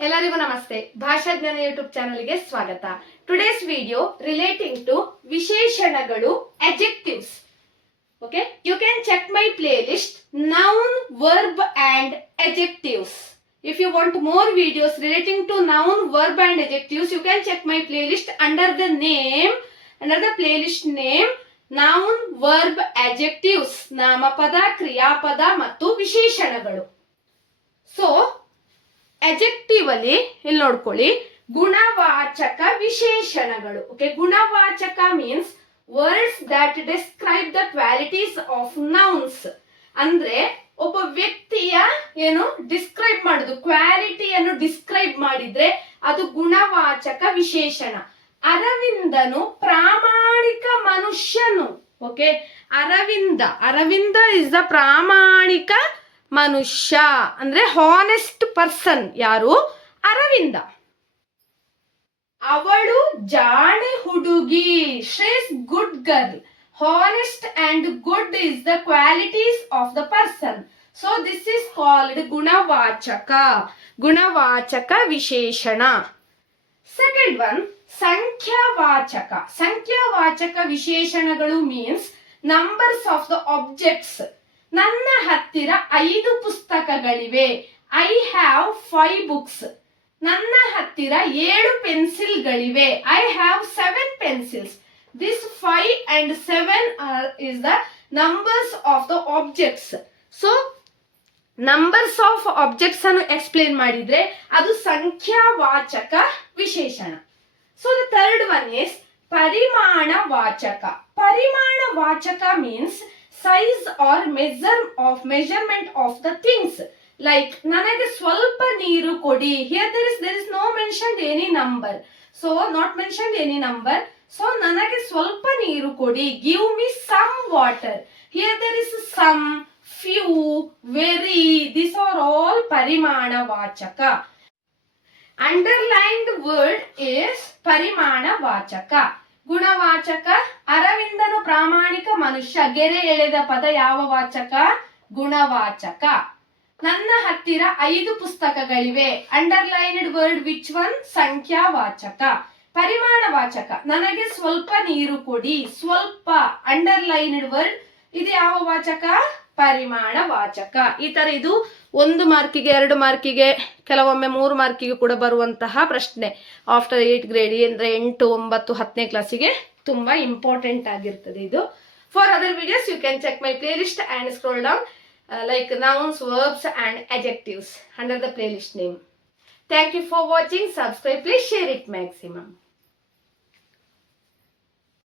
ಎಲ್ಲರಿಗೂ ನಮಸ್ತೆ. ಭಾಷಾಜ್ಞಾನ ಯೂಟ್ಯೂಬ್ ಚಾನಲ್ಗೆ ಸ್ವಾಗತ. ಟುಡೇಸ್ ವಿಡಿಯೋ ರಿಲೇಟಿಂಗ್ ಟು ವಿಶೇಷಣಗಳು, adjectives. Okay, you can check my playlist noun, verb and adjectives. If you want more videos relating to noun, verb and adjectives, you can check my playlist under the playlist name noun, verb, adjectives. ನಾಮಪದ, ಕ್ರಿಯಾಪದ ಮತ್ತು ವಿಶೇಷಣಗಳು. So adjective ಅಲ್ಲಿ ಇಲ್ಲಿ ನೋಡ್ಕೊಳ್ಳಿ, ಗುಣವಾಚಕ ವಿಶೇಷಣಗಳು. Okay, ಗುಣವಾಚಕ means words that describe the qualities of nouns. ಅಂದ್ರೆ ಒಬ್ಬ ವ್ಯಕ್ತಿಯ ಡಿಸ್ಕ್ರೈಬ್ ಮಾಡುದು, ಕ್ವಾಲಿಟಿಯನ್ನು ಡಿಸ್ಕ್ರೈಬ್ ಮಾಡಿದ್ರೆ ಅದು ಗುಣವಾಚಕ ವಿಶೇಷಣ. ಅರವಿಂದನು ಪ್ರಾಮಾಣಿಕ ಮನುಷ್ಯನು. ಓಕೆ, ಅರವಿಂದ ಇಸ್ ದ ಪ್ರಾಮಾಣಿಕ ಮನುಷ್ಯ, ಅಂದ್ರೆ ಹಾನೆಸ್ಟ್ ಪರ್ಸನ್. ಯಾರು? ಅರವಿಂದ. ಅವಳು ಜಾಣೆ ಹುಡುಗಿ, she is good girl. Honest and good is the qualities of the person. So this is called ಗುಣವಾಚಕ ವಿಶೇಷಣ. ಸೆಕೆಂಡ್ ಒನ್, ಸಂಖ್ಯಾವಾಚಕ ವಿಶೇಷಣಗಳು means numbers of the objects. ನನ್ನ ಹತ್ತಿರ 5 ಪುಸ್ತಕಗಳಿವೆ. I have 5 books. ನನ್ನ ಹತ್ತಿರ 7 ಪೆನ್ಸಿಲ್ಗಳಿವೆ. I have 7 pencils. This 5 and 7 is the numbers of the objects. So numbers of objects ಅನ್ನು ಎಕ್ಸ್ಪ್ಲೇನ್ ಮಾಡಿದ್ರೆ ಅದು ಸಂಖ್ಯಾವಾಚಕ ವಿಶೇಷಣ. So the third one is ಪರಿಮಾಣವಾಚಕ means size or measurement of the things. Like ನನಗೆ ಸ್ವಲ್ಪ ನೀರು ಕೊಡಿ. Here there is no mentioned any number. So not mentioned any number. So ನನಗೆ ಸ್ವಲ್ಪ ನೀರು ಕೊಡಿ. Give me some water. Here there is some, few, very. These are all ಪರಿಮಾಣವಾಚಕ. Underlined word is ಪರಿಮಾಣವಾಚಕ. ಗುಣವಾಚಕ, ಅರವಿಂದನು ಪ್ರಾಮಾಣಿಕ ಮನುಷ್ಯ. ಗೆರೆ ಎಳೆದ ಪದ ಯಾವ ವಾಚಕ? ಗುಣವಾಚಕ. ನನ್ನ ಹತ್ತಿರ 5 ಪುಸ್ತಕಗಳಿವೆ. Underlined word which one? ಸಂಖ್ಯಾವಾಚಕ. ಪರಿಮಾಣವಾಚಕ, ನನಗೆ ಸ್ವಲ್ಪ ನೀರು ಕೊಡಿ. ಸ್ವಲ್ಪ ಅಂಡರ್ಲೈನ್ಡ್ ವರ್ಡ್, ಇದು ಯಾವ ವಾಚಕ? ಪರಿಮಾಣವಾಚಕ. ಈ ತರ ಇದು 1 ಮಾರ್ಕಿಗೆ, 2 ಮಾರ್ಕಿಗೆ, ಕೆಲವೊಮ್ಮೆ 3 ಮಾರ್ಕಿಗೆ ಕೂಡ ಬರುವಂತಹ ಪ್ರಶ್ನೆ. ಆಫ್ಟರ್ 8th ಗ್ರೇಡ್ ಅಂದ್ರೆ 8, 9, 10ನೇ ಕ್ಲಾಸಿಗೆ ತುಂಬಾ ಇಂಪಾರ್ಟೆಂಟ್ ಆಗಿರ್ತದೆ ಇದು. For other videos you can check my playlist and scroll down like nouns, verbs and adjectives under the playlist name. Thank you for watching. Subscribe, please share it maximum.